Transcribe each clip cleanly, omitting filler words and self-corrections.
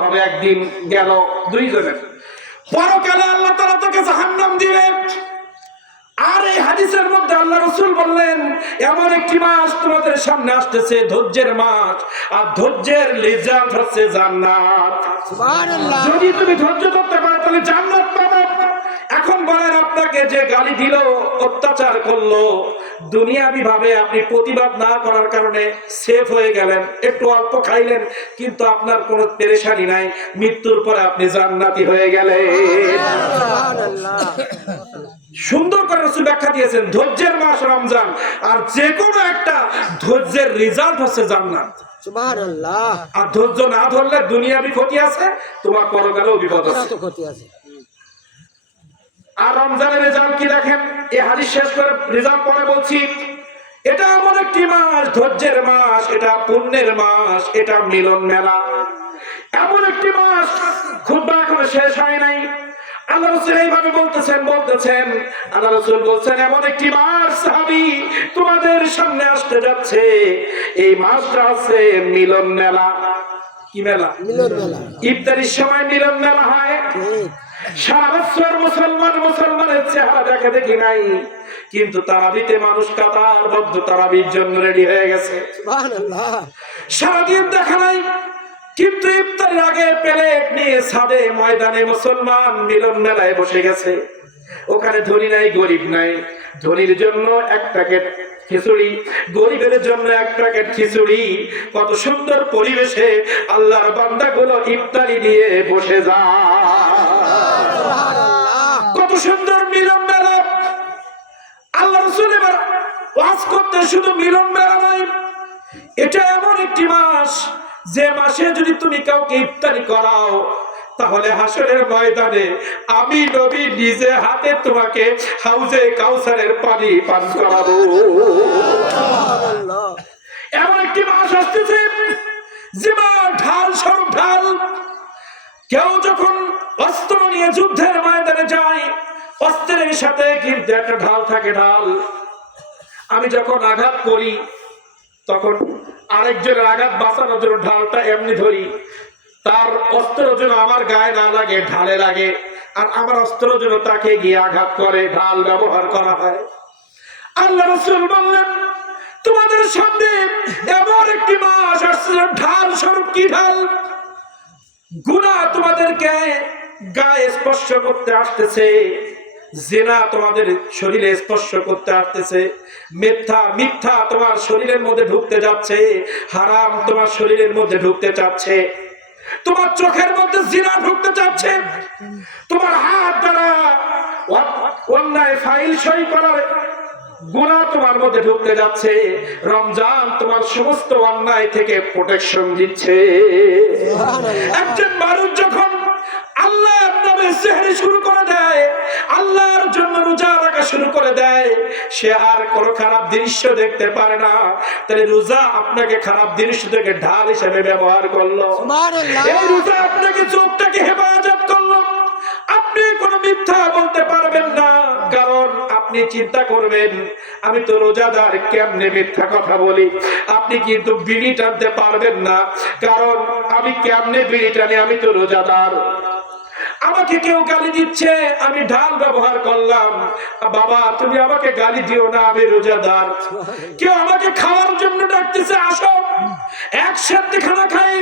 হবে একদিন গেল দুইজনের, পরকালে আল্লাহ তাআলা তাকে জাহান্নাম দিবেন। আর এই হাদিসের মধ্যে আল্লাহ রাসূল বললেন, এমন একটি মাস তোমাদের সামনে আসতেছে, ধৈর্যের মাস, আর ধৈর্যের রেজাল্ট হচ্ছে জান্নাত। সুবহানাল্লাহ। যদি তুমি ধৈর্য ধরতে পারো তাহলে জান্নাত পাবে। এখন বলেন, আপনাকে যে গালি দিল, অত্যাচার করলো, দুনিয়াবি ভাবে আপনি প্রতিবাদ না করার কারণে সেফ হয়ে গেলেন, একটু অল্প খাইলেন, কিন্তু আপনার কোনো পেরেশানি নাই, মৃত্যুর পরে আপনি জান্নাতি হয়ে গেলেন। সুন্দর করে রাসূল ব্যাখ্যা দিয়েছেন, ধৈর্যের মাস রমজান, আর যে কোনো একটা ধৈর্যের রেজাল্ট হচ্ছে জান্নাত। সুবহানাল্লাহ। আর ধৈর্য না ধরলে দুনিয়াবি ক্ষতি আছে, তোমার পরকালেও বিপদ আছে। আর রমজানের রেজাল্ট কি দেখেন, এই হাদিস শেষ করে রেজাল্ট পরে বলছি। এটা এমন একটি মাস, ধৈর্যের মাস, এটা পুণ্যের মাস, এটা মিলন মেলা, এমন একটি মাস। খুতবা এখনো শেষ হয় নাই, আল্লাহ রাসূল এইভাবে বলতেছেন আল্লাহ রাসূল বলছেন, এমন একটি মাস সাহাবী তোমাদের সামনে আসতে যাচ্ছে, এই মাসটা আছে মিলন মেলা। কি মেলা? মিলন মেলা। ইফতারির সময় মিলন মেলা হয়। সারা বছর মুসলমানের চেহারা দেখে দেখি নাই, কিন্তু তারাবিতে মানুষ কাতারবদ্ধ তারাবির জন্য রেডি হয়ে গেছে। সুবহানাল্লাহ। সারাদিন দেখা নাই, কিন্তু ইফতারের আগে প্লেট নিয়ে ছাদে ময়দানে মুসলমান মিলন মেলায় বসে গেছে। ওখানে ধনী নাই, গরিব নাই। ধনীর জন্য এক প্যাকেট খিচুড়ি, গরিবের জন্য এক প্যাকেট খিচুড়ি। কত সুন্দর পরিবেশে আল্লাহর বান্দাগুলো ইফতারি নিয়ে বসে যায়, কত সুন্দর মিলন মেলা। আল্লাহ রাসূল এবার ওয়াজ করতে শুধু মিলন মেলা নয়, এটা এমন একটি মাস, যে মাসে যদি তুমি কাউকে ইফতারি করাও, তাহলে হাসরের ময়দানে আমি নবী নিজে হাতে তোমাকে হাউজে কাউসারের পানি পান করাবো। এমন একটি মাস আসতেছে, যে মাস ঢাল স্বরূপ ঢাল। কেউ যখন অস্ত্র নিয়ে যুদ্ধের ময়দানে যায়, অস্ত্রের সাথে কিন্তু একটা ঢাল থাকে, ঢাল। আমি যখন আঘাত করি, তখন আরেকজনের আঘাত বাঁচানোর জন্য ঢালটা এমনি ধরি, তার অস্ত্র যেন আমার গায়ে না লাগে, ঢালে লাগে, আর আমার অস্ত্র যেন তাকে গিয়ে আঘাত করে, ঢাল ব্যবহার করা হয়। আল্লাহ রাসূল বললেন, তোমাদের সামনে এমন একটি মাস আসছে, ঢাল স্বরূপ। কি ঢাল? গুনাহ তোমাদেরকে গায়ে স্পর্শ করতে আসতেছে, জিনা তোমাদের শরীরে স্পর্শ করতে আসতেছে, মিথ্যা তোমার শরীরের মধ্যে ঢুকতে যাচ্ছে, হারাম তোমার শরীরের মধ্যে ঢুকতে চাচ্ছে, তোমার চোখের মধ্যে জিনা ঢুকতে চাচ্ছে, তোমার হাত দ্বারা অন্যায় ফাইল সই করার গুনাহ তোমার মধ্যে ঢুকতে যাচ্ছে। রমজান তোমার সমস্ত অন্যায় থেকে প্রোটেকশন দিচ্ছে। একজন মানুষ যখন আল্লাহর নামে সেহরি শুরু করে দেয়, আল্লাহর জন্য রোজা রাখা শুরু করে দেয়, সে আর কোনো খারাপ দৃশ্য দেখতে পারে না। তাহলে রোজা আপনাকে খারাপ দৃশ্য থেকে ঢাল হিসেবে ব্যবহার করলো। এই রোজা আপনাকে চোখটাকে হেফাজত করলো। আপনি কোনো মিথ্যা বলতে পারবেন না, কারণ আপনি চিন্তা করবেন, আমি তো রোজাদার, কেমনে মিথ্যা কথা বলি। আপনি কিন্তু বিড়ি টানতে পারবেন না, কারণ আমি কেমনে বিড়ি টানি, আমি তো রোজাদার। আমাকে কেউ গালি দিচ্ছে, আমি ঢাল ব্যবহার করলাম, বাবা তুমি আমাকে গালি দিও না, আমি রোজাদার। কেউ আমাকে খাওয়ার জন্য ডাকতেছে, আসো একসাথে খানা খাই,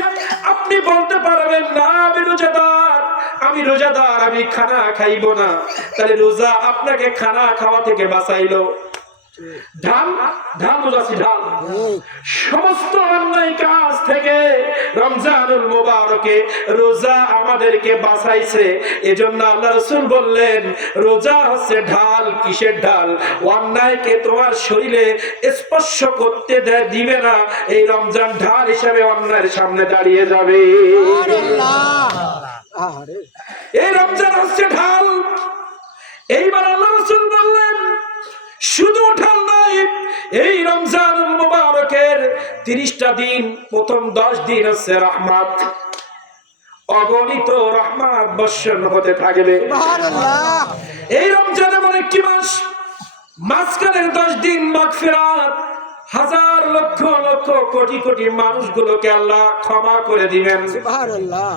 আপনি বলতে পারবেন না আমি রোজাদার, আমি খানা খাইব না। তাহলে রোজা আপনাকে খানা খাওয়া থেকে বাঁচাইলো। ঢাল বোঝাচ্ছি, ঢাল সমস্ত অন্যায় কাজ থেকে রমজানুল মুবারকে রোজা আমাদেরকে বাঁচাইছে। এজন্য আল্লাহ রাসূল বললেন, রোজা হচ্ছে ঢাল। কিসের ঢাল? অন্যায়কে তোমার শরীরে স্পর্শ করতে দিবে না। এই রমজান ঢাল হিসেবে অন্যায়ের সামনে দাঁড়িয়ে যাবে। এই রমজান হচ্ছে ঢাল। এইবার আল্লাহ রাসূল বললেন, শুধু ঢাল নয়, এই রমজানুল মুবারকের 30টা দিন, প্রথম 10 দিন হচ্ছে রহমত, অগণিত রহমত বর্ষণ হতে থাকবে। সুবহানাল্লাহ। এই রমজান এমন একটি মাস, মাঝখানের 10 দিন মাগফিরাত, হাজার লক্ষ লক্ষ কোটি কোটি মানুষগুলোকে আল্লাহ ক্ষমা করে দিবেন। সুবহানাল্লাহ।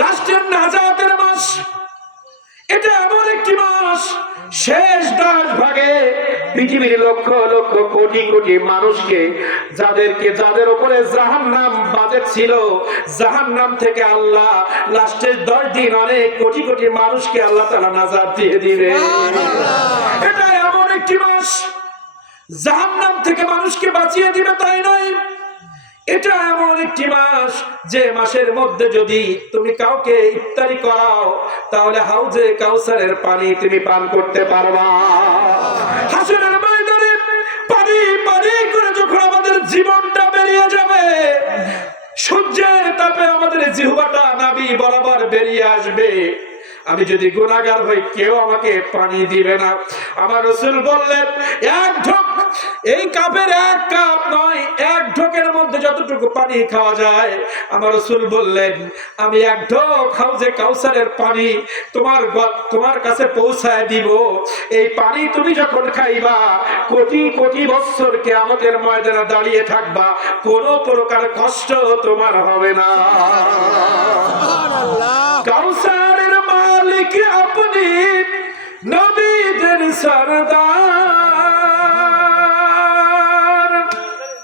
লাস্টের নাজাতের মাস, এটা এমন একটি মাস, শেষ 10 ভাগে পৃথিবীর লক্ষ লক্ষ কোটি কোটি মানুষকে যাদের উপরে জাহান্নাম বাজেট ছিল, জাহান্নাম থেকে আল্লাহ লাস্টের 10 দিন অনেক কোটি কোটি মানুষকে আল্লাহ তাআলা নাজাত দিয়ে দিবে। এটা এমন একটি মাস, জাহান্নাম থেকে মানুষকে বাঁচিয়ে দিবে তাই নয়, এটা এমন একটি মাস যে মাসের মধ্যে যদি তুমি কাউকে ইফতারি করাও তাহলে হাউজে কাউসারের পানি তুমি পান করতে পারবা। হাসরের ময়দানে পানি পানি করে যখন আমাদের জীবনটা বেরিয়ে যাবে, সূর্যের তাপে আমাদের জিহ্বাটা নাভি বরাবর বেরিয়ে আসবে, আমি যদি গুনাহগার হই কেউ আমাকে পানি দিবে না। আমার রাসূল বললেন এক ঢোক, এই কাপের এক কাপ নয়, এক ঢোকের মধ্যে যতটুকু পানি খাওয়া যায়, আমার রাসূল বললেন আমি এক ঢোক হাউজে কাউসারের পানি তোমার কাছে পৌঁছায় দিব। এই পানি তুমি যখন খাইবা কোটি কোটি বছর কিয়ামতের ময়দানে দাঁড়িয়ে থাকবা, কোনো প্রকার কষ্ট তোমার হবে না। সুবহানাল্লাহ। কাউসারের মালিক আপনি, নবীদের সরদার।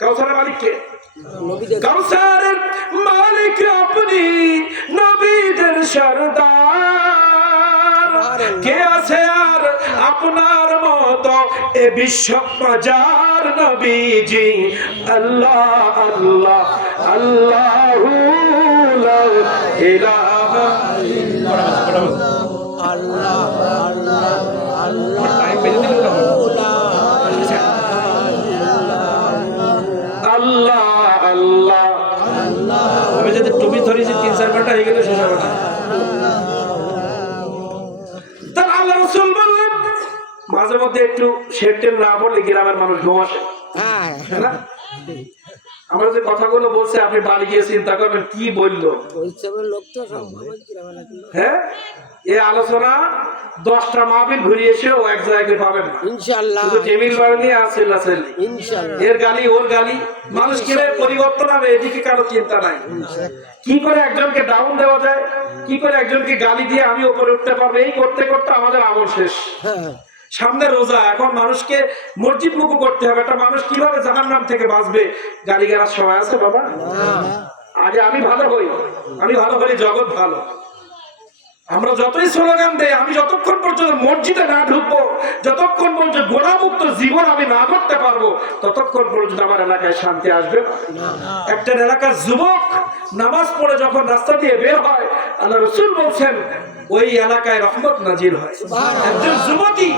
কাউসারের মালিক কে? কাউসারের মালিক আপনি, নবীদের সরদার। কে আছে আর আপনার মতো এ বিশ্ব বাজার? নবীজি আল্লাহ আল্লাহ আল্লাহু লা ইলাহা আল্লাহ আল্লাহ আল্লাহ আল্লাহ আল্লাহ। আমি যদি টুপি ধরেছি 3-4 ঘন্টা হয়ে গেলে শেষ হবে না। তার আল্লাহ রাসূল বললেন মাঝে মধ্যে একটু শেরটেল না পড়লে গ্রামের মানুষ ঘুম আসে, তাই না? আমরা যে কথাগুলো বলছে আপনি বাড়ি গিয়ে চিন্তা করবেন কি বললো। হ্যাঁ, এই আলোচনা 10টা মাহফিল ঘুরে এসেও এক জায়গায় পাবেন না ইনশাআল্লাহ। শুধু টেবিল বাড়ি আছে ইনশাআল্লাহ, এর গালি ওর গালি, মানুষ কিভাবে পরিবর্তন হবে এদিকে কারো চিন্তা নাই। কি করে একজনকে ডাউন দেওয়া যায়, কি করে একজনকে গালি দিয়ে আমি উপরে উঠতে পারবো, এই করতে করতে আমাদের আমল শেষ। সামনে রোজা, এখন মানুষকে মসজিদ মুখী করতে হবে। একটা মানুষ কিভাবে জাহান্নাম থেকে বাঁচবে? গালি গালার সময় আছে বাবা? আগে আমি ভালো হই, আমি ভালো হলে জগৎ ভালো। আমরা যতই স্লোগান দেই, আমি যতক্ষণ পর্যন্ত মসজিদে না ঢুকবো, যতক্ষণ পর্যন্ত গোলামুক্ত জীবন আমি না করতে পারবো, ততক্ষণ পর্যন্ত আমার এলাকায় শান্তি আসবে না। একটা এলাকার যুবক নামাজ পড়ে যখন রাস্তা দিয়ে বের হয়, আল্লাহ রাসূল বলছেন ওই এলাকায় রহমত নাজিল হয়। একজন যুবতী,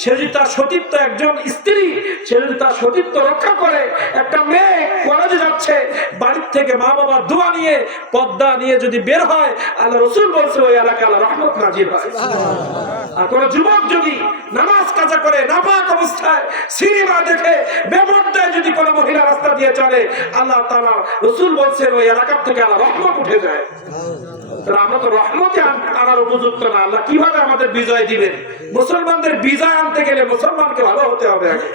সে যদি তার সতীত্ব, একজন স্ত্রী সে যদি তার সতীত্ব রক্ষা করে, একটা মেয়ে কলেজে যাচ্ছে, বাড়ির থেকে মা বাবার দোয়া নিয়ে পর্দা নিয়ে যদি বের হয়, আল্লাহ রাসূল বলছে ওই এলাকায় আল্লাহ রহমত নাজিল হয়। আর কোন যুবক যদি নামাজ কাজা করে নাপাক অবস্থায় সিনেমা দেখে বেপরদায় যদি কোনো মহিলা রাস্তা দিয়ে চলে, আল্লাহ তাআলা রাসূল বলছেন ওই এলাকা থেকে আল্লাহ রহমত উঠে যায়। আমরা তো রহমতে আনার উপযুক্ত না, আল্লাহ কিভাবে আমাদের বিজয় দিবেন? মুসলমানদের বিজয় আনতে গেলে মুসলমানকে ভালো হতে হবে আগে।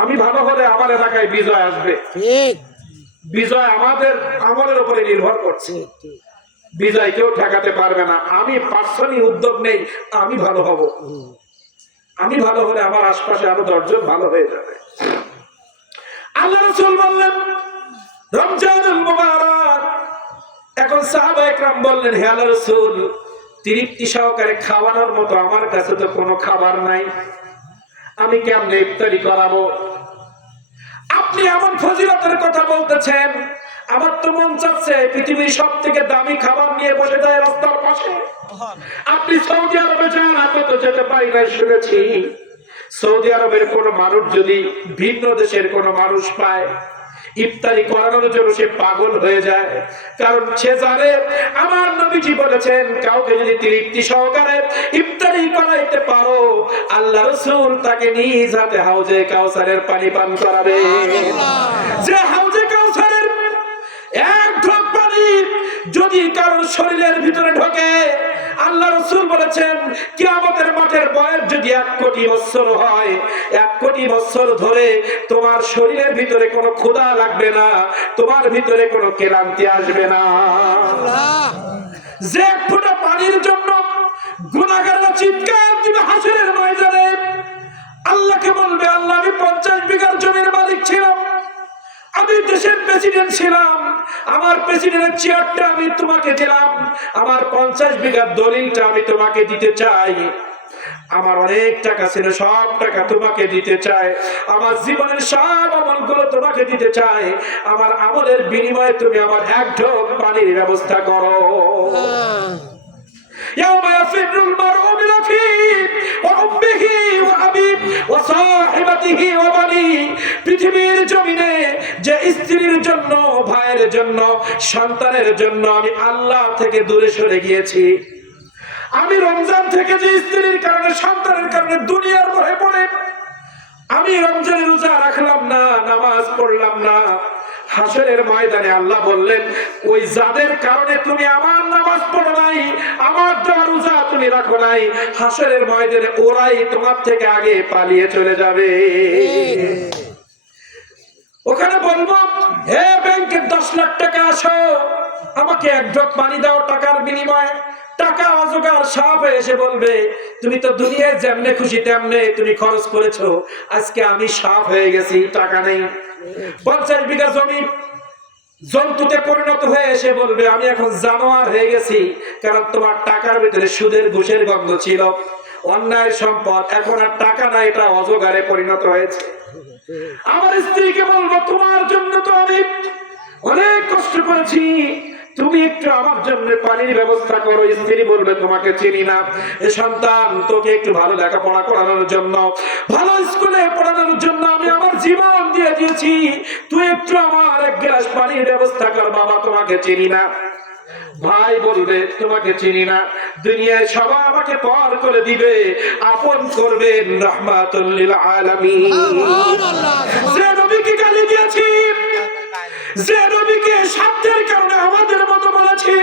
আমি ভালো হলে আমার এলাকায় বিজয় আসবে। বিজয় আমাদের আমলের উপরে নির্ভর করছে, বিজয় কেউ ঠেকাতে পারবে না। আমি পার্সোনালি উদ্যোগ নেই, আমি ভালো হব। আমি ভালো হলে আমার আশপাশে আরো 10 জন ভালো হয়ে যাবে। আল্লাহ রাসূল বললেন রমজানুল মুবারক। এখন সাহাবায়ে কেরাম বললেন হে আল্লাহর রাসূল, তৃপ্তি সহকারে খাওয়ানোর মতো আমার কাছে তো কোনো খাবার নাই, আমি কেমনে ইফতারি করাবো? আপনি এমন ফজিলতের কথা বলতেছেন, আমার তো মন চাচ্ছে পৃথিবীর সবথেকে দামি খাবার নিয়ে বসে যায় রাস্তার পাশে। আপনি সৌদি আরবে যান, আমি তো যেতে পারি না, শুনেছি সৌদি আরবের কোন মানুষ যদি ভিন্ন দেশের কোন মানুষ পায়, ইফতারি করানোর জন্য সে পাগল হয়ে যায়। কারণ সে জানে আমার নবীজি বলেছেন কাউকে যদি তৃপ্তি সহকারে ইফতারি করাইতে পারো, আল্লাহ রাসূল তাকে নিজ হাতে হাউজে কাউসারের পানি পান করাবে। যে হাউজে কাউসারের এক ঢোক পানি যদি কারোর শরীরের ভিতরে ঢোকে, আল্লাহ রাসূল বলেছেন কিয়ামতের মাঠের বয়স যদি 1 কোটি বছর হয়, 1 কোটি বছর ধরে তোমার শরীরের ভিতরে কোনো ক্ষুধা লাগবে না, তোমার ভিতরে কোনো ক্লান্তি আসবে না। যে এক ফোঁটা পানির জন্য গুনাহগাররা চিৎকার দিবে হাসরের ময়দানে, আল্লাহকে বলবে আল্লাহ আমি 50 বিঘার জমির মালিক ছিলাম, আমি দেশের প্রেসিডেন্ট ছিলাম, আমার প্রেসিডেন্টের চেয়ারটা আমি তোমাকে দিলাম, আমার 50 বিঘার দলিলটা আমি তোমাকে দিতে চাই, আমার অনেক টাকা ছিল সব টাকা তোমাকে দিতে চাই, আমার জীবনের সব আমলগুলো তোমাকে দিতে চাই, আমার আমলের বিনিময়ে তুমি আমার এক ঢোক পানির ব্যবস্থা করো। يوم يفر المرء من أخيه وأمه وأبيه وصاحبته وبنيه। পৃথিবীর জমিনে যে স্ত্রীর জন্য, ভাইয়ের জন্য, সন্তানের জন্য আমি আল্লাহ থেকে দূরে সরে গিয়েছি, আমি রমজান থেকে যে স্ত্রীর কারণে, সন্তানের কারণে দুনিয়ার মোহে পড়ে আমি রমজানের রোজা রাখলাম না, নামাজ পড়লাম না, হাসরের ময়দানে আল্লাহ বললেন ওই যাদের কারণে তুমি আমার নামাজ পড়ো নাই, আমার দেওয়া রোজা তুমি রাখো নাই, হাসরের ময়দানে ওরাই তোমার থেকে আগে পালিয়ে চলে যাবে। ওখানে বলবো হে ব্যাংকের 10 লাখ টাকা আসো, আমাকে এক ঢোক পানি দাও টাকার বিনিময়ে। টাকা অজগার সাপ এসে বলবে তুমি তো দুনিয়ায় যেমনে খুশি তেমনে তুমি খরচ করেছো, আজকে আমি সাপ হয়ে গেছি, টাকা নেই। 50 বিঘা জমি জন্তুতে পরিণত হয়ে এসে বলবে আমি এখন জানোয়ার হয়ে গেছি, কারণ তোমার টাকার ভিতরে সুদের ঘুষের গন্ধ ছিল, অন্যায় সম্পদ, এখন আর টাকা নাই, এটা অজগারে পরিণত হয়েছে। আমার স্ত্রীকে বলবো তোমার জন্য তো আমি অনেক কষ্ট করেছি, তুমি একটু আমার জন্য পানির ব্যবস্থা করো। স্ত্রী বলবে তোমাকে চিনি না, এ সন্তান তোকে একটু ভালো লেখাপড়া করানোর জন্য, ভালো স্কুলে পড়ানোর জন্য আমি আমার জীবন দিয়ে দিয়েছি, তুই একটু আমার এক গ্লাস পানির ব্যবস্থা কর, বাবা তোমাকে চিনি না। ভাই বলবে তোমাকে চিনি না, দুনিয়ায় সবাই আমাকে পর করে দিবে, আপন করবেন রাহমাতুল লিল আলামিন। যে নবীকে গালি দিয়েছি, যে নবীকে স্বার্থের কারণে আমাদের মতো বলেছি,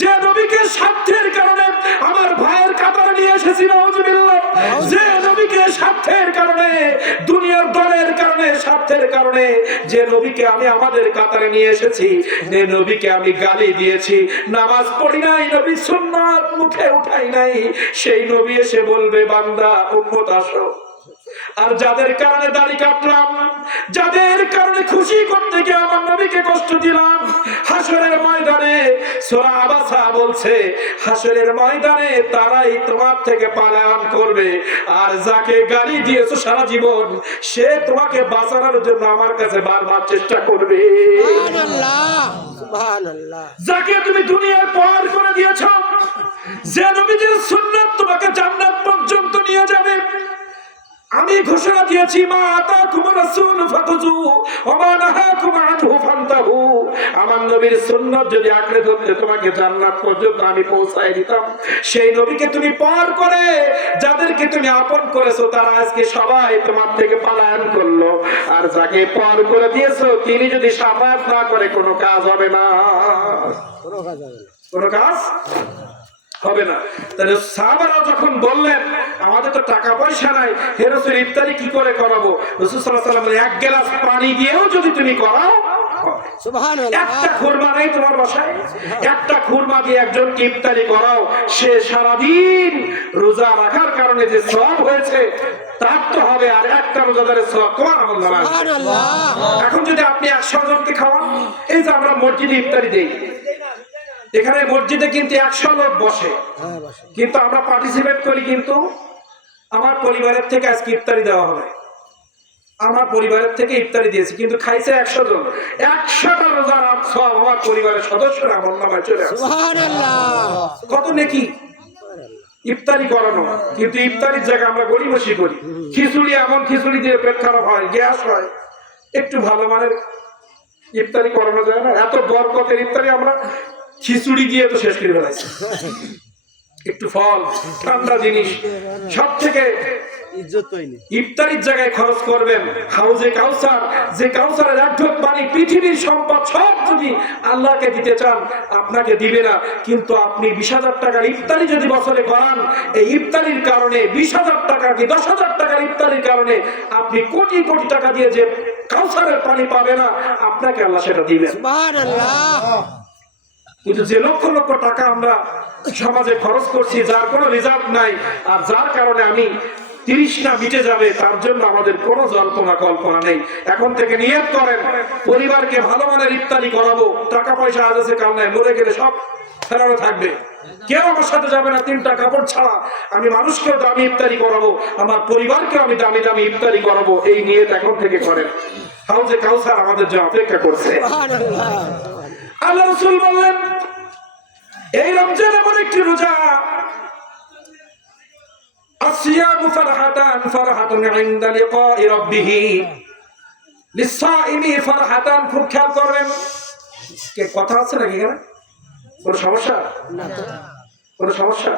যে নবীকে স্বার্থের কারণে আমার ভাইয়ের কাতারে নিয়ে এসেছি, নাউজুবিল্লাহ, যে নবীকে স্বার্থের কারণে, দুনিয়ার দলের কারণে, স্বার্থের কারণে যে নবীকে আমি আমাদের কাতারে নিয়ে এসেছি, যে নবীকে আমি গালি দিয়েছি, নামাজ পড়ি নাই, নবী সুন্নাত মুখে উঠাই নাই, সেই নবী এসে বলবে বান্দা উম্মত আসো। আর যাদের কারণে দাড়ি কাটলাম, যাদের কারণে খুশি করতে গিয়ে আমার নবীকে কষ্ট দিলাম, হাসরের ময়দানে সূরা আবাসা বলছে হাসরের ময়দানে তারাই তোমার থেকে পালায়ন করবে, আর যাকে গালি দিয়েছো সারা জীবন সে তোমাকে বাঁচানোর জন্য আমার কাছে বারবার চেষ্টা করবে। সুবহানাল্লাহ, সুবহানাল্লাহ। যাকে তুমি দুনিয়ার পার করে দিয়েছো, যে নবীর সুন্নাত তোমাকে জান্নাত পর্যন্ত নিয়ে যাবে, আমি ঘোষণা দিয়েছি মা আতাকুম রাসূল ফাখুযু ওয়া মা নাহাকুম আনহু ফান্তাহু। আমার নবীর সুন্নাত যদি আঁকড়ে ধরতে তোমাকে জান্নাত পর্যন্ত আমি পৌঁছায় দিতাম, সেই নবীকে তুমি পার করে যাদেরকে তুমি আপন করেছো তারা আজকে সবাই তোমার থেকে পলায়ন করলো, আর যাকে পার করে দিয়েছো তিনি যদি শাফাআত না করে কোনো কাজ হবে না, কোনো কাজ হবে না। তাহলে সাহাবারা যখন বললেন আমাদের তো টাকা পয়সা নাই, হে রাসূল ইফতারি কি করে করাবো, রাসূল সাল্লাল্লাহু আলাইহি ওয়াসাল্লাম এক গ্লাস পানি দিয়েও যদি তুমি করাও, সুবহানাল্লাহ, একটা খুরমা নাই তোমার বাসায়, একটা খুরমা দিয়ে একজনকে ইফতারি করাও, সে সারাদিন রোজা রাখার কারণে যে সওয়াব হয়েছে তার তো হবে, আর একটা রোজাদারের সওয়াব তোমার আমল নামায়। সুবহানাল্লাহ। এখন যদি আপনি 100 জনকে খাওয়ান, এই যে আমরা মসজিদে ইফতারি দেই, এখানে মসজিদে কিন্তু 100 লোক বসে, কিন্তু আমরা পার্টিসিপেট করি, কিন্তু আমার পরিবারের থেকে আজকে ইফতারি দেওয়া হবে, আমার পরিবারের থেকে ইফতারি দিয়েছি, কিন্তু খাইছে 100 জন, 100টা রোজার সব আমার পরিবারের সদস্যরা আমার নামায় চলে আসে। সুবহানাল্লাহ, কত নেকি ইফতারি করানো। কিন্তু ইফতারির জায়গায় আমরা গড়িমসি করি, খিচুড়ি, এমন খিচুড়ি দিয়ে পেট খারাপ হয়, গ্যাস হয়, একটু ভালো মানের ইফতারি করানো যায় না। এত বরকতের ইফতারি আমরা খিচুড়ি দিয়ে তো শেষ করে ফেলাইছি। একটু ফল, ঠান্ডা জিনিস, সব থেকে ইজ্জত পাইনি। ইফতারির জায়গায় খরচ করবেন। হাউজে কাউসার, যে কাউসারের এক ঢোক পানি, পৃথিবীর সম্পদ সব যদি আল্লাহকে দিতে চান আপনাকে দিবে না, কিন্তু আপনি 20,000 টাকার ইফতারি যদি বছরে করান, এই ইফতারির কারণে 20,000 টাকা কি 10,000 টাকার ইফতারির কারণে আপনি কোটি কোটি টাকা দিয়ে যে কাউসারের পানি পাবে না, আপনাকে আল্লাহ সেটা দিবেন। সুবহানাল্লাহ। কিন্তু যে লক্ষ লক্ষ টাকা আমরা সমাজে খরচ করছি, যার কোনো রিজার্ভ নাই, আর যার কারণে আমি 30 না মিটে যাবে, তার জন্য আমাদের কোনো জল্পনা কল্পনা নেই। এখন থেকে নিয়ত করেন, পরিবারকে ভালো মানের ইফতারি করাবো। টাকা পয়সা আজ আছে কাল নাই, মরে গেলে সব ফেরানো থাকবে। কেউ আমার সাথে যাবে না 3টা কাপড় ছাড়া। আমি মানুষকেও দামি ইফতারি করাবো, আমার পরিবারকেও আমি দামি দামি ইফতারি করাবো। এই নিয়ত এখন থেকে করেন। হাউজে কাউসার আমাদের জন্য অপেক্ষা করছে। সুবহানাল্লাহ। আল্লাহ রাসূল বললেন, এই রমজান এমন একটি রোজা, আসিয়ামু ফারহাতান ফারহাতুন ইনদা লিকাই রাব্বিহ, লিসাইমি ফারহাতান। খুব খেয়াল করবেন, কে কথা আছে নাকি এখানে? কোনো সমস্যা? না তো। কোনো সমস্যা?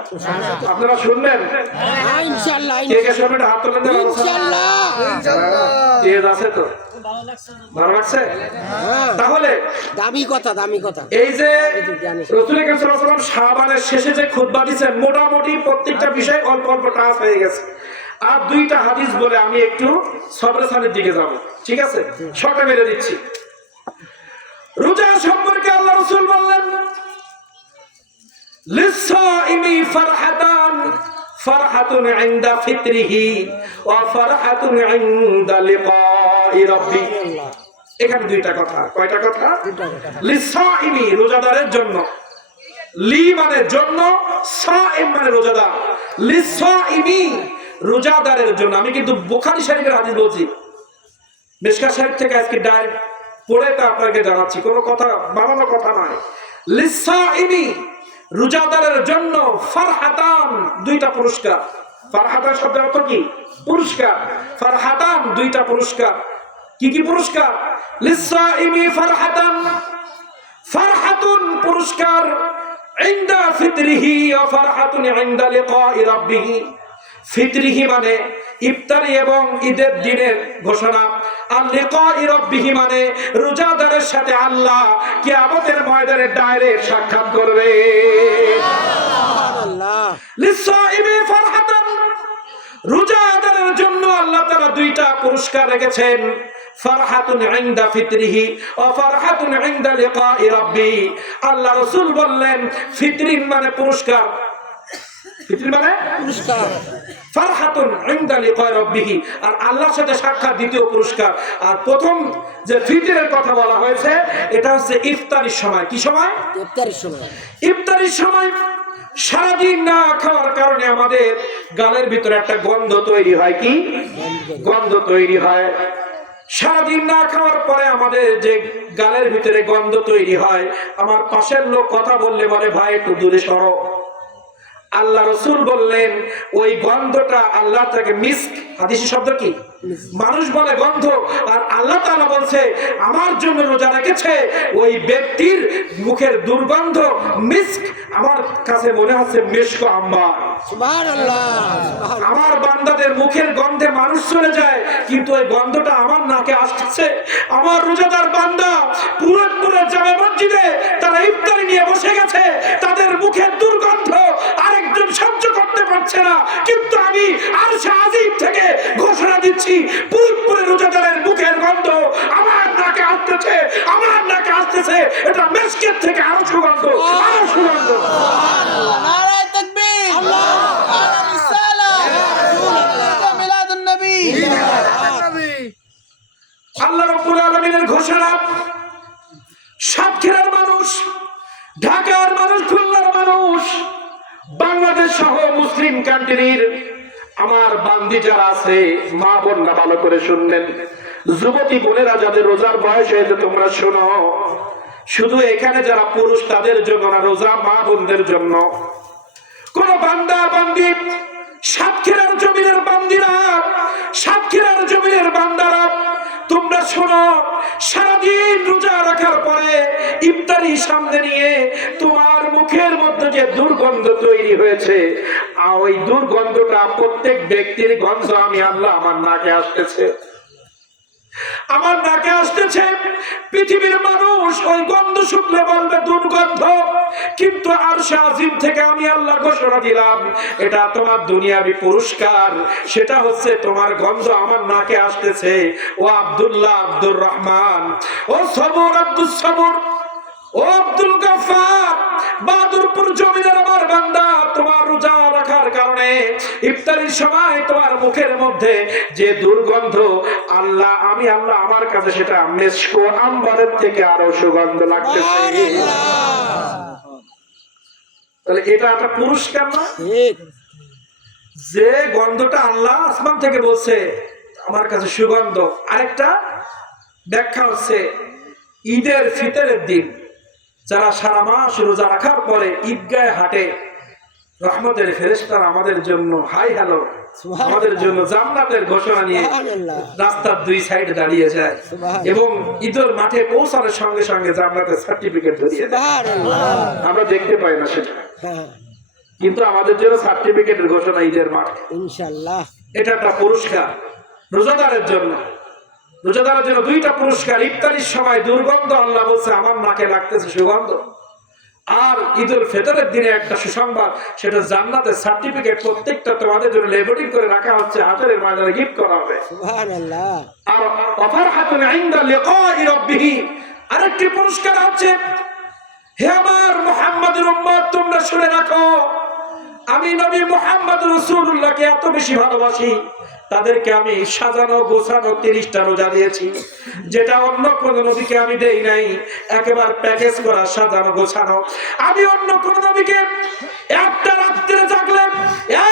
আপনারা শুনবেন? হ্যাঁ, ইনশাআল্লাহ। কে কে শুনবেন? হাত তুলে দেন। ইনশাআল্লাহ। তেজ আছে তো? ভালো লাগছে? হ্যাঁ। তাহলে দামি কথা, দামি কথা। এই যে রাসূল কারীম সাল্লাল্লাহু আলাইহি ওয়াসাল্লাম শাবানের শেষে যে খুতবা দিয়েছেন, মোটামুটি প্রত্যেকটা বিষয় অল্প অল্প টাচ হয়ে গেছে। আর 2টা হাদিস বলে আমি একটু সবরেসানের দিকে যাব। ঠিক আছে, শর্টে মেরে দিচ্ছি। রোজা সম্পর্কে আল্লাহ রাসূল বললেন, লিসাইমি ফারহাতান ফারহাতুন ইনদা ফিতরিহি ওয়া ফারহাতুন ইনদা লিকাই রাব্বি। এখানে 2টা কথা। কয়টা কথা? লিসাইমি, রোজাদারের জন্য। লি মানে জন্য, সাইম মানে রোজাদার। লিসাইমি, রোজাদারের জন্য। আমি কিন্তু বুখারী শরীফের হাদিস বলছি, মিশকাত শরীফ থেকে আজকে ডাইরেক্ট পড়ে তা আপনাকে জানাচ্ছি, কোনো কথা বানানো কথা নয়। লিসাইমি, রোজাদারের জন্য, ফারহাতান, 2টা পুরস্কার। ফারহাতান শব্দের অর্থ কি? পুরস্কার। ফারহাতান, 2টা পুরস্কার। কি কি পুরস্কার? লিসাইমি ফারহাতান, ফারহাতুন পুরস্কার, ইনদা ফিতরিহি ওয়া ফারহাতুন ইনদা লিকাই রাব্বিহ। ফিতরিহি মানে ইফতারি এবং ঈদের দিনের ঘোষণা, আর লিকাই রাব্বিহি মানে রোজাদারের সাথে আল্লাহ কিয়ামতের ময়দানে ডাইরেক্ট সাক্ষাৎ করবে। সুবহানাল্লাহ। লিসাইমি ফারহাতান, রোজাদারের জন্য আল্লাহ তাআলা 2টা পুরস্কার রেখেছেন, ফারহাতুন ইনদা ফিতরিহি ওয়া ফারহাতুন ইনদা লিকাই রাব্বি। আল্লাহ রাসূল বললেন, ফিতরিন মানে পুরস্কার, ফিতরিন মানে পুরস্কার, ফারহাতুন ইনদা লিকাই রাব্বিহ, আর আল্লাহর সাথে সাক্ষাৎ দ্বিতীয় পুরস্কার। আর প্রথম যে ফিতরের কথা বলা হয়েছে, এটা হচ্ছে ইফতারির সময়। কি সময়? ইফতারির সময়। ইফতারির সময় সারাদিন না খাওয়ার কারণে আমাদের গালের ভিতরে একটা গন্ধ তৈরি হয়। কি গন্ধ তৈরি হয়? সারাদিন না খাওয়ার পরে আমাদের যে গালের ভিতরে গন্ধ তৈরি হয়, আমার পাশের লোক কথা বললে বলে, ভাই একটু দূরে সরো। আল্লাহ রাসূল বললেন, ওই গন্ধটা আল্লাহ তাকে মিস্ক, হাদিসি শব্দ কি? মানুষ বলে গন্ধ, আর আল্লাহ তাআলা বলছে আমার জন্য রোজা রেখেছে ওই ব্যক্তির মুখের দুর্গন্ধ মিস্ক, আমার কাছে মনে হচ্ছে মিস্ক আম্বার। সুবহানাল্লাহ। আমার বান্দাদের মুখের গন্ধে মানুষ চলে যায়, কিন্তু ওই গন্ধটা আমার নাকে আসছে। আমার রোজাদার বান্দা পুরো জামে মসজিদে তারা ইফতারি নিয়ে বসে গেছে, তাদের মুখের দুর্গন্ধ আরেকজন সহ্য করতে পারছে না, কিন্তু আমি আরশে আজিম থেকে ঘোষণা দিচ্ছি, পুরো রোজাদারের মুখের গন্ধ আমার নাকে আসতেছে, আমার নাকে আসতেছে। এটা মিস্কের থেকে আরো সুগন্ধ, আরো সুগন্ধ। সুবহানাল্লাহ। নারায়ে তাকবীর। আল্লাহু আলা রিসালাহ। মিলাদুন নবী। আল্লাহ রাব্বুল আলামিনের ঘোষণা, সাতক্ষীরার মানুষ, ঢাকার মানুষ, খুলনার মানুষ, বাংলাদেশ সহ মুসলিম কান্ট্রির আমার বান্দি যারা আছে, মা বোনরা ভালো করে শুনবেন, যুবতী বোনেরা যাদের রোজার বয়স হয়েছে তোমরা শোনো, শুধু এখানে যারা পুরুষ তাদের জন্য না, রোজা মা বোনদের জন্য। কোন বান্দা বান্দি, সাতক্ষীরার জমিনের বান্দিরা, সাতক্ষীরার জমিনের বান্দারা, তোমরা শোনো, সারাদিন রোজা রাখার পরে ইফতারি সামনে নিয়ে তোমার মুখের মধ্যে যে দুর্গন্ধ তৈরি হয়েছে, ওই দুর্গন্ধটা প্রত্যেক ব্যক্তির গন্ধ আমি আল্লাহ আমার নাকে আসতেছে, আমার নাকে আসতেছে। পৃথিবীর মানুষ ওই গন্ধ শুকলে বলবে দুর্গন্ধ, কিন্তু আরশে আজিম থেকে আমি আল্লাহ ঘোষণা দিলাম এটা তোমার দুনিয়াবি পুরস্কার, সেটা হচ্ছে তোমার গন্ধ আমার নাকে আসতেছে। ও আব্দুল্লাহ, আব্দুর রহমান, ও সবর, আব্দুল সবর, ও আব্দুল গফফার, বাহাদুরপুর জমিদার আমার বান্দা, তোমার রোজা রাখার কারণে ইফতারির সময় তোমার মুখের মধ্যে যে দুর্গন্ধ, আল্লাহ আমি আল্লাহ আমার কাছে সেটা মিশক আম্বরের থেকে আরো সুগন্ধ লাগতেছে। তাহলে এটা একটা পুরস্কার না? যে গন্ধটা আল্লাহ আসমান থেকে বলছে আমার কাছে সুগন্ধ। আরেকটা ব্যাখ্যা হচ্ছে ঈদের ফিতরের দিন যারা সারা মাস রোজা রাখার পরে ঈদগাহে হাঁটে, রহমতের ফেরেশতারা আমাদের জন্য হাই হ্যালো, আমাদের জন্য জান্নাতের ঘোষণা নিয়ে রাস্তার দুই সাইডে দাঁড়িয়ে যায় এবং ঈদের মাঠে পৌঁছানোর সঙ্গে সঙ্গে জান্নাতের সার্টিফিকেট ধরিয়ে দেয়। আমরা দেখতে পাই না সেটা, কিন্তু আমাদের জন্য সার্টিফিকেটের ঘোষণা ঈদের মাঠে, ইনশাআল্লাহ। এটা একটা পুরস্কার রোজাদারের জন্য। রোজাদারের জন্য দুইটা পুরস্কার। ইফতারির সময় দুর্গন্ধ আল্লাহ বলছে আমার নাকে লাগতেছে সুগন্ধ, আর ঈদুল ফিতরের দিনে একটা সুসংবাদ, সেটা জান্নাতের সার্টিফিকেট প্রত্যেকটা তোমাদের জন্য লেবেলিং করে রাখা হচ্ছে, হাজারের মাঝে গিফট করা হবে। সুবহানাল্লাহ। আর ওয়াফারহাতুন ইনদা লিকাই রাব্বিহি, আরেকটি পুরস্কার হচ্ছে হে আমার মুহাম্মদের উম্মত তোমরা শুনে রাখো, আমি নবী মুহাম্মদ রাসূলুল্লাহকে এত বেশি ভালোবাসি, তাদেরকে আমি সাজানো গোছানো 30টা রোজা দিয়েছি, যেটা অন্য কোন নবীকে আমি দেই নাই। একেবারে প্যাকেজ করা সাজানো গোছানো। আমি অন্য কোন নবীকে একটা রাত্রে জাগলে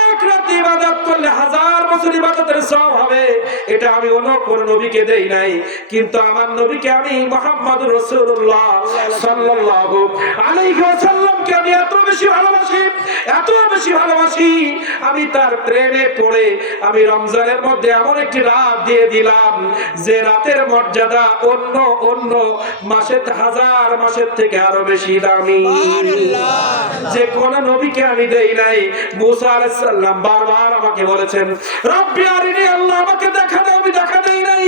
এক রাত ইবাদত করলে 1000 বছর ইবাদতের সওয়াব হবে, এটা আমি অন্য কোন নবীকে দেই নাই। কিন্তু আমার নবীকে আমি মুহাম্মদুর রাসূলুল্লাহ সাল্লাল্লাহু আলাইহি ওয়াসাল্লামকে আমি এত বেশি ভালোবাসি, এত বেশি ভালোবাসি, আমি তার প্রেমে পড়ে আমি রমজানের মধ্যে এমন একটি রাত দিয়ে দিলাম যে রাতের মর্যাদা অন্য অন্য মাসের 1000 মাসের থেকে আরো বেশি দামি, যে কোন নবীকে আমি দেই নাই। মুসা আলাইহিস সালাম বারবার আমাকে বলেছেন রব্বি আরিনি, আল্লাহ আমাকে দেখা দাও, আমি দেখা দেই নাই।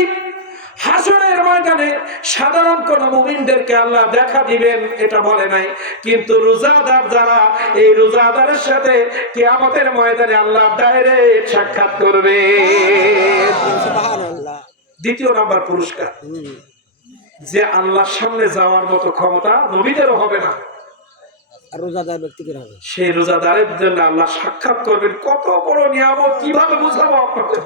হাসরের ময়দানে সাধারণ কোন মুমিনদেরকে আল্লাহ দেখা দিবেন এটা বলে নাই, কিন্তু রোজাদার যারা, এই রোজাদারের সাথে কিয়ামতের ময়দানে আল্লাহ ডাইরেক্ট সাক্ষাৎ করবে। সুবহানাল্লাহ। দ্বিতীয় নাম্বার পুরস্কার, যে আল্লাহর সামনে যাওয়ার মতো ক্ষমতা নবীদেরও হবে না, রোজাদার ব্যক্তিকে হবে। সেই রোজাদারের জন্য আল্লাহ সাক্ষাৎ করবেন। কত বড় নিয়ামত, কিভাবে বুঝাবো আপনাদের?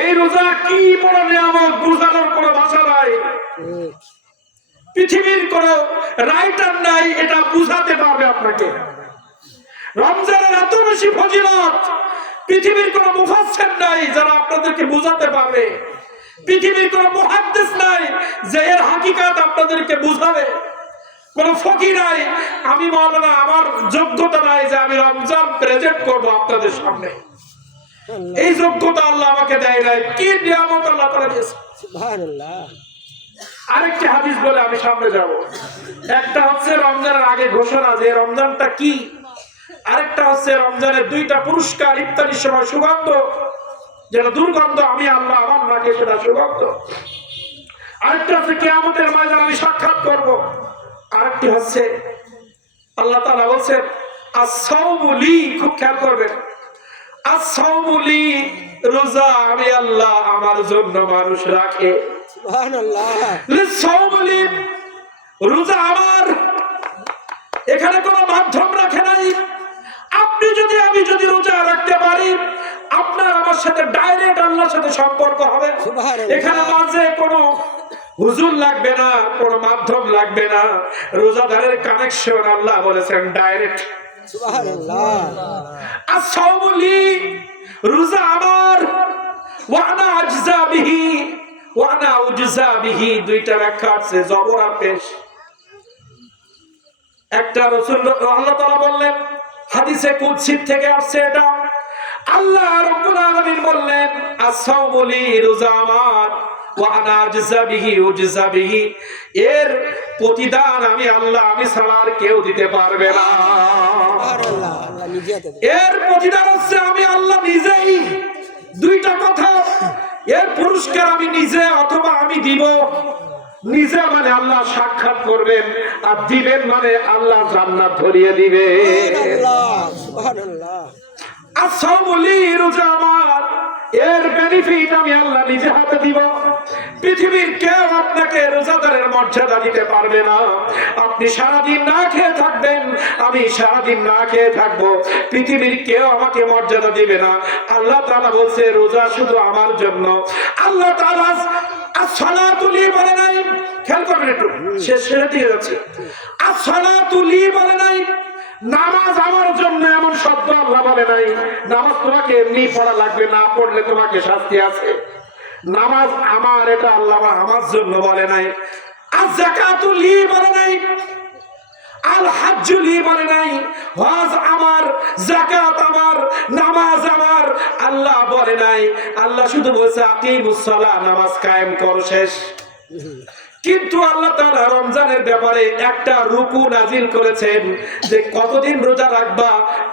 এই রোজা কি বড় নিয়ামত, বুঝানোর কোনো ভাষা নাই, পৃথিবীর কোন রাইটার নাই এটা বুঝাতে পারবে আপনাকে। রমজানের এত বেশি ফজিলত পৃথিবীর কোন মুফাসসির নাই যারা আপনাদেরকে বুঝাতে পারবে, পৃথিবীর কোন মুহাদ্দিস নাই যে এর হাকিকাত আপনাদেরকে বুঝাবে, কোন ফকি নাই। আমি মাওলানা, আমার যোগ্যতা নাই যে আমি রমজান প্রেজেন্ট করব আপনাদের সামনে, এই যোগ্যতা আল্লাহ আমাকে দেয় নাই। কি নিয়ামত আল্লাহ তাআলা দিয়েছে, সুবহানাল্লাহ। আরেকটি হাদিস বলে আমি সামনে যাব। একটা হচ্ছে রমজানের আগে ঘোষণা যে রমজানটা কি, আরেকটা হচ্ছে রমজানের দুইটা পুরস্কার। ইফতারির সময় সুগন্ধ, যেটা দুর্গন্ধ আমি আল্লাহ আমার নাকে সেটা সুগন্ধ। আরেকটা হচ্ছে কিয়ামতের ময়দানে আমি সাক্ষাৎ করব। আরেকটি হচ্ছে আল্লাহ তাআলা বলেন আস-সাওমু লি, খুব খেয়াল করবেন, আস-সাওমু লি, রোজা আমি আল্লাহ আমার জন্য মানুষ রাখে। সুবহানাল্লাহ। লিস-সাওমু লি, রোজা আমার, এখানে কোনো মাধ্যম রাখে নাই। আপনি যদি আমি যদি রোজা রাখতে পারি, আপনার আমার সাথে ডাইরেক্ট আল্লাহর সাথে সম্পর্ক হবে। এখানে মাঝে কোনো হুজুর লাগবে না, কোনো মাধ্যম লাগবে না। রোজাদারের কানেকশন আল্লাহ বলেছেন ডাইরেক্ট। সুবহানাল্লাহ। আস-সাওমু লি, রোজা আমার, ওয়া আনা আজজা বিহি ওয়া আনা উজজা বিহি, দুইটা ব্যাখ্যা আছে, জবর আর পেশ। একটা রাসূল আল্লাহ তাআলা বললেন, হাদিসে কুদসি থেকে আসছে এটা, আল্লাহ রাব্বুল আলামিন বললেন আস-সাওমু লি, রোজা আমার, ওয়া আনা আজজা বিহি উজজা বিহি, এর প্রতিদান আমি আল্লাহ, আমি ছাড়া আর কেউ দিতে পারবে না। এর প্রতিদান হচ্ছে আমি আল্লাহ নিজেই। দুইটা কথা, এর পুরস্কার আমি নিজে অথবা আমি দিব। নিজে মানে আল্লাহ সাক্ষাৎ করবেন, আর দিবেন মানে আল্লাহ জান্নাত ধরিয়ে দিবে। আচ্ছা বলি রোজা আমার, এর বেনিফিট আমি আল্লাহ নিজে হাতে দিব। পৃথিবীর কেউ আপনাকে রোজাদারের মর্যাদা দিতে পারবে না। আপনি সারাদিন না খেয়ে থাকবেন, আমি সারাদিন না খেয়ে থাকবো, পৃথিবীর কেউ আমাকে মর্যাদা দিবে না। আল্লাহ তাআলা বলছে রোজা শুধু আমার জন্য। আল্লাহ তাআলা আসসালাতু লি বলে নাই, খেয়াল করবেন একটু, শেষের দিকে যাচ্ছে। আসসালাতু লি বলে নাই, নামাজ আমার জন্য এমন শব্দ আল্লাহ বলে নাই। নামাজ তোমাকে এমনি পড়া লাগবে, না পড়লে তোমাকে শাস্তি আছে। নামাজ আমার, এটা আল্লাহ আমার জন্য বলে নাই। আর যাকাতু লি বলে নাই, আল হাজ্জু লি বলে নাই। হজ আমার, যাকাত আমার, নামাজ আমার, আল্লাহ বলে নাই। আল্লাহ শুধু বলছে আকিমুস সালাহ, নামাজ কায়েম করো, শেষ। কিন্তু আল্লাহ তাআলা রমজানের ব্যাপারে একটা রুকু নাজিল করেছেন যে কতদিন রোজা রাখবা,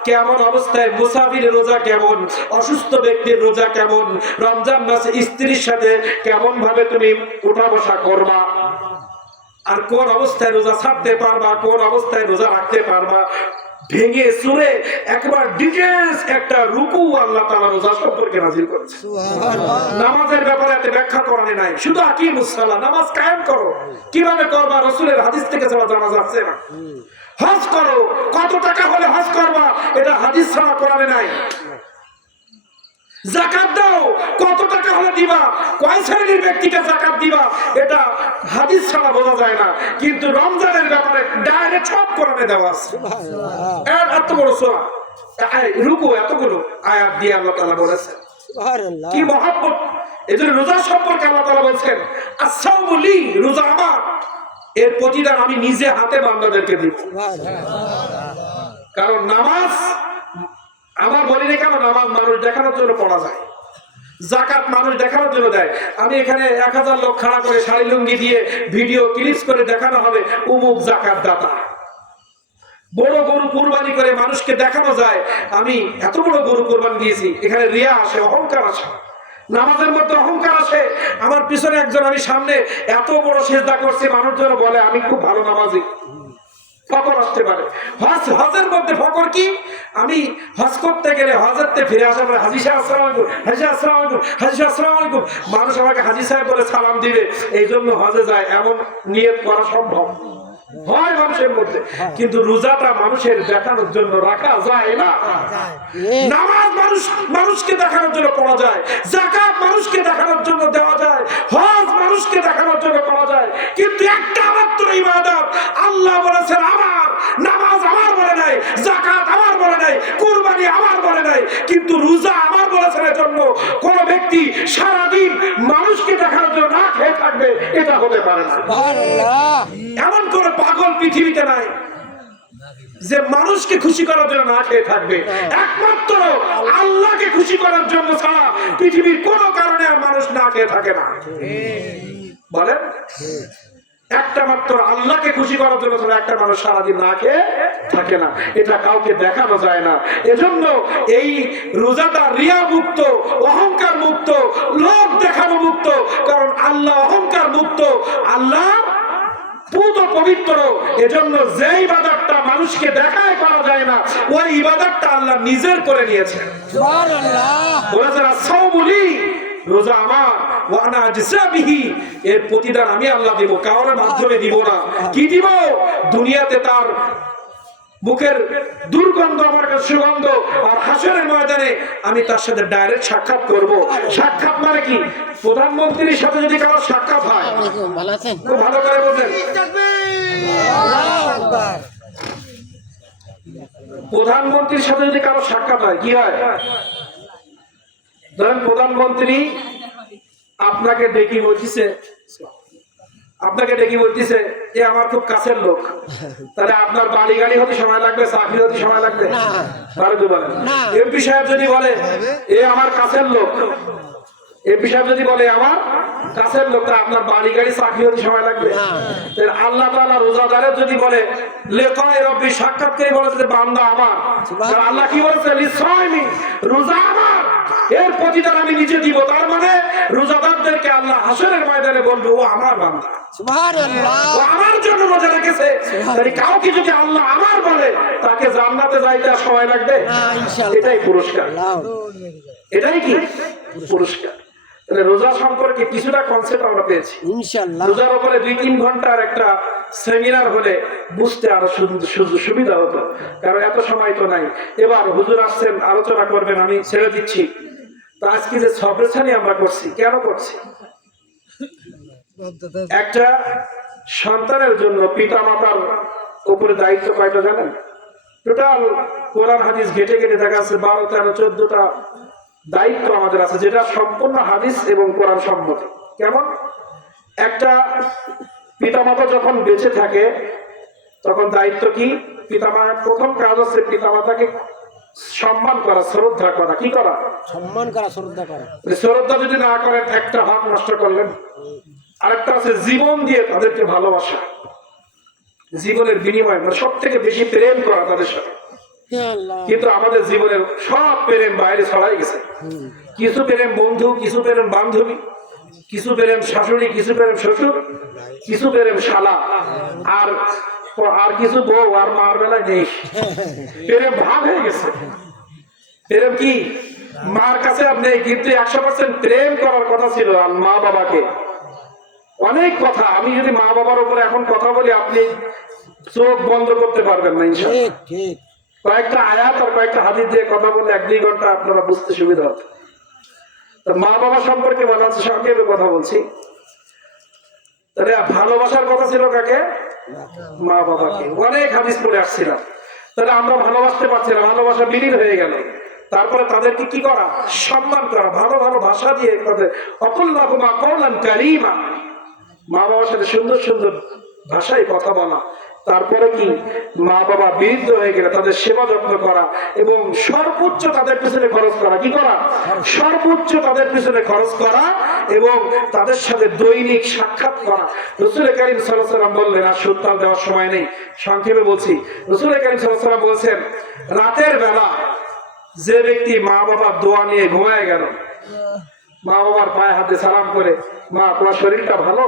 কেমন অবস্থায়, মুসাফিরের রোজা কেমন, অসুস্থ ব্যক্তির রোজা কেমন, রমজান মাসে স্ত্রীর সাথে কেমন ভাবে তুমি উঠা বসা করবা, আর কোন অবস্থায় রোজা ছাড়তে পারবা, কোন অবস্থায় রোজা রাখতে পারবা, ভেঙে চুরে একবার ডিটেইলস একটা রুকু আল্লাহ তাআলা রোজা সম্পর্কে নাযিল করেছে। নামাজের ব্যাপারে এত ব্যাখ্যা করানো নাই, শুধু আকিমুস সালাহ, নামাজ কায়েম করো। কিভাবে করবা রাসূলের হাদিস থেকে ছাড়া জানা যাচ্ছে না। হজ করো, কত টাকা হলে হজ করবা, এটা হাদিস ছাড়া কোরআনে নাই। যাকাত দাও, কত টাকা হলে দিবা, কয় শ্রেণীর ব্যক্তিকে যাকাত দিবা, এটা হাদিস ছাড়া বোঝা যায় না। কিন্তু রমজানের ব্যাপারে ডাইরেক্ট সব কোরআনে দেওয়া আছে। এত বড় সূরা, রুকু এতগুলো আয়াত দিয়ে আল্লাহ তাআলা বলেছেন। কি মহব্বত! এজন্য রোজা সম্পর্কে আল্লাহ তাআলা বলেন আসসাওমু লি, রোজা আমার, এর প্রতিদান আমি নিজে হাতে বান্দাদেরকে দিব। কারণ নামাজ আমার বলি না কেন, নামাজ মানুষ দেখানোর জন্য পড়া যায়, যাকাত মানুষ দেখানোর জন্য দেয়। আমি এখানে 1000 লোক খাড়া করে শাড়ি লুঙ্গি দিয়ে ভিডিও ক্লিপস করে দেখানো হবে উমুক যাকাত দাতা। বড় গরু কুরবানি করে মানুষকে দেখানো যায় আমি এত বড় গরু কুরবানি দিয়েছি। এখানে রিয়া আসে, অহংকার আসে, নামাজের মধ্যে অহংকার আসে। আমার পিছনে একজন, আমি সামনে এত বড় সিজদা করছি, মানুষ যেন বলে আমি খুব ভালো নামাজি। ফকর আসতে পারে। হজের মধ্যে ফকর কি? আমি হজ করতে গেলে হজরতে ফিরে আসার পরে হাজী সাহেব আসসালামু আলাইকুম, হাজী আসসালামু আলাইকুম, হাজী আসসালামু আলাইকুম, মানুষ আমাকে হাজী সাহেব বলে সালাম দিবে, এই জন্য হজে যায়, এমন নিয়ত করা সম্ভব হয় মানুষের মধ্যে। কিন্তু রোজাটা মানুষের দেখানোর জন্য রাখা যায় না। নামাজ মানুষকে দেখানোর জন্য পড়া যায়, যাকাত মানুষকে দেখানোর জন্য দেওয়া যায়, হজ মানুষকে দেখানোর জন্য করা যায়। কিন্তু একটা মাত্র ইবাদত আল্লাহ বলেছেন আমার, নামাজ আমার বলে নাই, যাকাত আমার বলে নাই, কুরবানি আমার বলে নাই, কিন্তু রোজা আমার বলেছেন। এর জন্য কোন ব্যক্তি সারাদিন মানুষকে দেখানোর জন্য না খেয়ে থাকবে, এটা হতে পারে না। এমন কোন পাগল পৃথিবীতে নাই যে মানুষকে খুশি করার জন্য না খেয়ে থাকবে। একমাত্র আল্লাহকে খুশি করার জন্য ছাড়া পৃথিবীর কোন কারণে আর মানুষ না খেয়ে থাকে না। বলেন, একটা মাত্র আল্লাহকে খুশি করার জন্য ছাড়া একটা মানুষ সারাদিন না খেয়ে থাকে না। এটা কাউকে দেখানো যায় না। এজন্য এই রোজাটা রিয়া মুক্ত, অহংকার মুক্ত, লোক দেখানো মুক্ত। কারণ আল্লাহ অহংকার মুক্ত, আল্লাহ পুত পবিত্র। এজন্য যে ইবাদতটা মানুষকে দেখায় করা যায় না, ওই ইবাদতটা আল্লাহ নিজের করে নিয়েছেন। সুবহানাল্লাহ। বলেছেন আসসাওমু লি, রোজা আমার, ওয়া আনা আজজা বিহি, এর প্রতিদান আমি আল্লাহ দিব, কারোর মাধ্যমে দিব না। কি দিব? দুনিয়াতে তার মুখের দুর্গন্ধ আমার কাছে সুগন্ধ, আর হাসরের ময়দানে আমি তার সাথে ডাইরেক্ট সাক্ষাৎ করব। সাক্ষাৎ মানে কি? প্রধানমন্ত্রীর সাথে যদি কারো সাক্ষাৎ হয়, খুব ভালো করে বলবেন, প্রধানমন্ত্রীর সাথে যদি কারো সাক্ষাৎ হয় কি হয়? ধরেন প্রধানমন্ত্রী আপনাকে ডেকে বলতেছে যে আমার খুব কাছের লোক, তাহলে আপনার বাড়ি গাড়ি হতে সময় লাগবে, চাকরি হতে সময় লাগবে? এমপি সাহেব যদি বলে এ আমার কাছের লোক, এমপি সাহেব যদি বলে আমার কাছের লোকটা আপনার বাড়ি গাড়ি চাকরি হতে সময় লাগবে তাহলে আল্লাহ তাআলা রোজাদারের যদি বলে লিকায়ে রব্বি সাক্ষাৎ করে বলে যে বান্দা আমার তাহলে আল্লাহ কি বলছে লিসাইমি রোজা আমার এর প্রতিদান আমি নিজে দিব তার মানে রোজাদারদেরকে আল্লাহ হাসরের ময়দানে বলবে ও আমার বান্দা সুবহানাল্লাহ ও আমার জন্য রোজা রেখেছে তাই কাউকে যদি আল্লাহ আমার বলে তাকে জান্নাতে যাইতে আর সময় লাগবে না ইনশাআল্লাহ এটাই পুরস্কার আল্লাহ এটাই কি পুরস্কার তাহলে রোজা সম্পর্কে কিছুটা কনসেপ্ট আমরা পেয়েছি ইনশাআল্লাহ রোজার উপরে 2-3 ঘন্টার একটা সেমিনার হলে বুঝতে আরো সুবিধা হতো কারণ এত সময় তো নাই এবার হুজুর আসছেন আলোচনা করবেন আমি ছেড়ে দিচ্ছি তো আজকে যে সবরেছানি আমরা করছি কেন করছি একটা সন্তানের জন্য পিতামাতার উপরে দায়িত্ব কয়টা জানেন টোটাল কোরআন হাদিস ঘেটে ঘেটে দেখা যাচ্ছে 12, 13, 14টা দায়িত্ব আমাদের আছে যেটা সম্পূর্ণ হাদিস এবং কোরআন সম্মত কেমন একটা পিতামাতা যখন বেঁচে থাকে তখন দায়িত্ব কি পিতামাতার প্রথম কাজ হচ্ছে পিতামাতাকে সম্মান করা শ্রদ্ধা করা কি করা সম্মান করা শ্রদ্ধা করা শ্রদ্ধা যদি না করেন একটা হক নষ্ট করলেন আরেকটা আছে জীবন দিয়ে তাদেরকে ভালোবাসা জীবনের বিনিময় মানে সব থেকে বেশি প্রেম করা তাদের সাথে কিন্তু আমাদের জীবনের সব প্রেম বাইরে ছড়াই গেছে কিছু প্রেম বন্ধু কিছু প্রেম বান্ধবী কিছু প্রেম শাশুড়ি কিছু প্রেম শ্বশুর কিছু প্রেম শালা আর আর কিছু বউ আর মার বেলায় নেই প্রেম ভাগ হয়ে গেছে প্রেম কি মার কাছে আর নেই কিন্তু 100% প্রেম করার কথা ছিল আর মা বাবাকে অনেক কথা আমি যদি মা বাবার উপরে এখন কথা বলি আপনি চোখ বন্ধ করতে পারবেন না ইনশাআল্লাহ ঠিক ঠিক কয়েকটা আয়াত আর কয়েকটা হাদিস দিয়ে কথা বলে 1-2 ঘন্টা আপনারা বুঝতে সুবিধা হতো তো মা বাবা সম্পর্কে বলা হচ্ছে সংক্ষেপে কথা বলছি তাহলে ভালোবাসার কথা ছিল কাকে মা বাবাকে অনেক হাদিস পড়ে আসছিলাম তাহলে আমরা ভালোবাসতে পারছি না ভালোবাসা বিলীন হয়ে গেল তারপরে তাদেরকে কি করা সম্মান করা ভালো ভালো ভাষা দিয়ে তাদের অকুল্লাহুমা কওলান কারীমা মা বাবার সাথে সুন্দর সুন্দর ভাষায় কথা বলা তারপরে কি মা বাবা বৃদ্ধ হয়ে গেলে তাদের সেবা যত্ন করা এবং সর্বোচ্চ তাদের পিছনে খরচ করা কি করা সর্বোচ্চ তাদের পিছনে খরচ করা এবং তাদের সাথে দৈনিক সাক্ষাৎ করা রাসূল কারীম সাল্লাল্লাহু আলাইহি ওয়াসাল্লাম বললেন আর সুত্তাল দেওয়ার সময় নেই সংক্ষেপে বলছি রাসূল কারীম সাল্লাল্লাহু আলাইহি ওয়াসাল্লাম বলছেন রাতের বেলা যে ব্যক্তি মা বাবার দোয়া নিয়ে ঘুমায় গেল মা বাবার পায়ে হাতে সালাম করে মা তোমার শরীরটা ভালো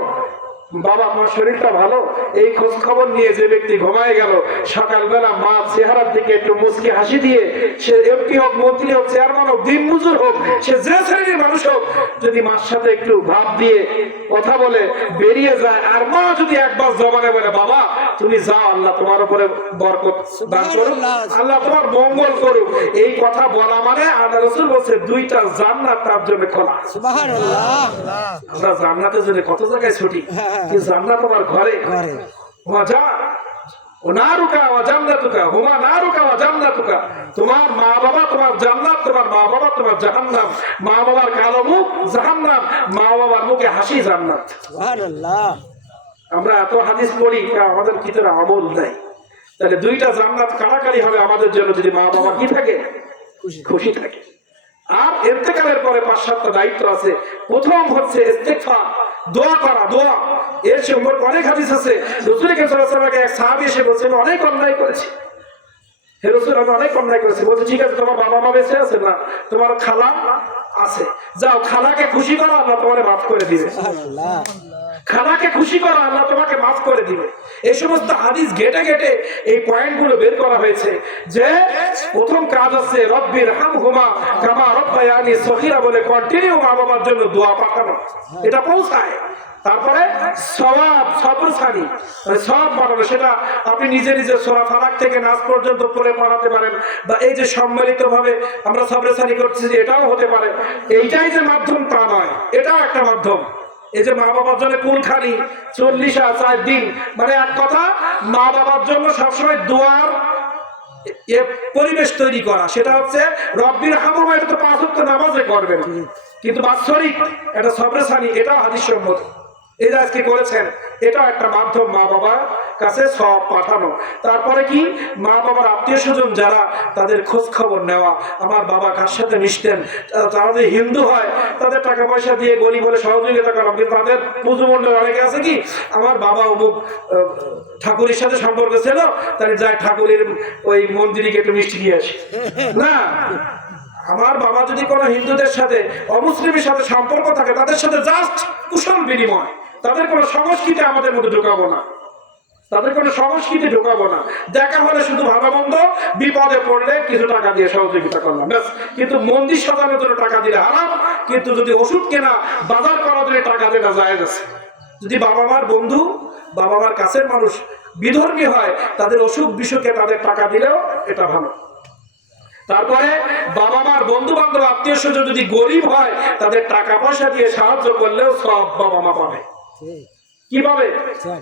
বাবা আমার শরীরটা ভালো এই খোঁজ খবর নিয়ে যে ব্যক্তি ঘুমায় গেল সকালবেলা মা চেহারার দিকে একটু মুচকি হাসি দিয়ে সে এমপি হোক মন্ত্রী হোক চেয়ারম্যান হোক দিন মজুর হোক সে যে শ্রেণীর মানুষ হোক যদি মার সাথে একটু ভাব দিয়ে কথা বলে বেরিয়ে যায় আর মা যদি একবার জবানে বলে বাবা তুমি যাও আল্লাহ তোমার উপরে বরকত দান করুক আল্লাহ তোমার মঙ্গল করুক এই কথা বলা মানে আল্লাহ রাসূল বলছে 2টা জান্নাত তার জন্য খোলা সুবহানাল্লাহ আমরা জান্নাতের জন্য কত জায়গায় ছুটি কি জান্নাত আমার ঘরে ওয়াজা ওনারুকা ওয়া জান্নাতুকা হুমা নারুকা ওয়া জান্নাতুকা তোমার মা বাবা তোমার জান্নাত তোমার মা বাবা তোমার জাহান্নাম মা বাবার কালো মুখ জাহান্নাম মা বাবার মুখে হাসি জান্নাত সুবহানাল্লাহ আমরা এত হাদিস পড়ি আমাদের ভিতরে আমল নাই তাহলে 2টা জান্নাত কারাকারি হবে আমাদের জন্য যদি মা বাবা কি থাকে খুশি থাকে আর ইন্তেকালের পরে 5-7টা দায়িত্ব আছে প্রথম হচ্ছে ইস্তিগফার দোয়া করা দোয়া এর সম্পর্কে অনেক হাদিস আছে রাসূল সাল্লাল্লাহু আলাইহি ওয়াসাল্লামকে এক সাহাবী এসে বলেছেন অনেক অন্যায় করেছি হে রাসূল আমি অনেক অন্যায় করেছি বলছে ঠিক আছে তোমার বাবা মা বেঁচে আছে না তোমার খালা আছে যাও খালাকে খুশি করো আল্লাহ তোমারে maaf করে দিবে সুবহানাল্লাহ খালাকে খুশি করো আল্লাহ তোমাকে maaf করে দিবে এই সমস্ত হাদিস ঘেটে ঘেটে এই পয়েন্টগুলো বের করা হয়েছে যে প্রথম কাজ আছে রব্বির হামহুমা কামা রব্বায়ানি সগীরা বলে কন্টিনিউ মা বাবার জন্য দোয়া পাঠানো এটা পৌঁছায় তারপরে সওয়াব সবরসানি সব পাঠানো সেটা আপনি নিজে নিজে সূরা ফালাক থেকে নাস পর্যন্ত পড়ে পড়াতে পারেন বা এই যে সম্মিলিতভাবে আমরা সবরসানি করছি যে এটাও হতে পারে এইটাই যে মাধ্যম তা নয় এটাও একটা মাধ্যম এই যে মা বাবার জন্য কুলখানি 40 দিন মানে এক কথা মা বাবার জন্য সবসময় দোয়ার পরিবেশ তৈরি করা সেটা হচ্ছে রব্বির হামহুমা এটা তো 5 ওয়াক্ত নামাজে করবেন কিন্তু বাৎসরিক এটা সবরসানি এটাও হাদিস সম্মত এই যে আজকে করেছেন এটাও একটা মাধ্যম মা বাবা কাছে সব পাঠানো। তারপরে কি মা বাবার আত্মীয় স্বজন যারা, তাদের খোঁজ খবর নেওয়া, আমার বাবা কার সাথে মিশতেন, তারা যদি হিন্দু হয় তাদের টাকা পয়সা দিয়ে গরিব বলে সহযোগিতা করা। কিন্তু তাদের পুজোমণ্ডল অনেকে আছে কি, আমার বাবা অমুক ঠাকুরের সাথে সম্পর্ক ছিল, তাহলে যাই ঠাকুরের ওই মন্দিরে একটু মিষ্টি দিয়ে আসে। না, আমার বাবা যদি কোনো হিন্দুদের সাথে অমুসলিমের সাথে সম্পর্ক থাকে, তাদের সাথে জাস্ট কুশল বিনিময়, তাদের কোনো সংস্কৃতি আমাদের মধ্যে ঢোকাবো না, তাদের কোনো সংস্কৃতি ঢোকাবো না। দেখা হলে শুধু ভালো মন্দ, বিপদে পড়লে কিছু টাকা দিয়ে সহযোগিতা করলাম ব্যাস। কিন্তু মন্দির সাজানোর জন্য টাকা দিলে হারাম, কিন্তু যদি ওষুধ কেনা বাজার করার জন্য টাকা দেওয়া জায়েজ আছে। যদি বাবা মার বন্ধু, বাবা মার কাছের মানুষ বিধর্মী হয়, তাদের অসুখ বিসুখে তাদের টাকা দিলেও এটা ভালো। তারপরে বাবা মার বন্ধু বান্ধব আত্মীয় স্বজন যদি গরিব হয়, তাদের টাকা পয়সা দিয়ে সাহায্য করলেও সব বাবা মা পাবে। কিভাবে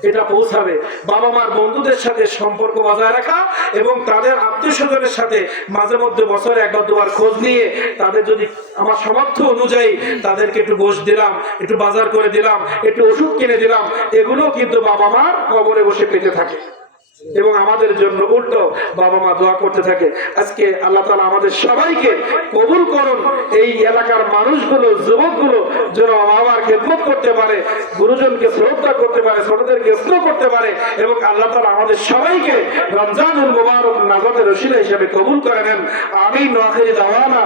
এটা পৌঁছাবে? বাবা মার বন্ধুদের সাথে সম্পর্ক বজায় রাখা এবং তাদের আত্মীয় স্বজনের সাথে মাঝে মধ্যে বছরে একবার দুবার খোঁজ নিয়ে, তাদের যদি আমার সামর্থ্য অনুযায়ী তাদেরকে একটু গোশ দিলাম, একটু বাজার করে দিলাম, একটু ওষুধ কিনে দিলাম, এগুলো কিন্তু বাবা মার কবরে বসে পেতে থাকে এবং আমাদের জন্য উল্টো বাবা মা দোয়া করতে থাকে। আজকে আল্লাহ তাআলা আমাদের সবাইকে কবুল করুন। এই এলাকার মানুষগুলো, যুবকগুলো যেন বাবার খেদমত করতে পারে, গুরুজনকে শ্রদ্ধা করতে পারে, ছোটদেরকে স্নেহ করতে পারে এবং আল্লাহ তাআলা আমাদের সবাইকে রমজানুল মুবারক নাজাতের ওসিলা হিসেবে কবুল করে নেন। আমিন। ওয়া আখিরু দাওয়ানা।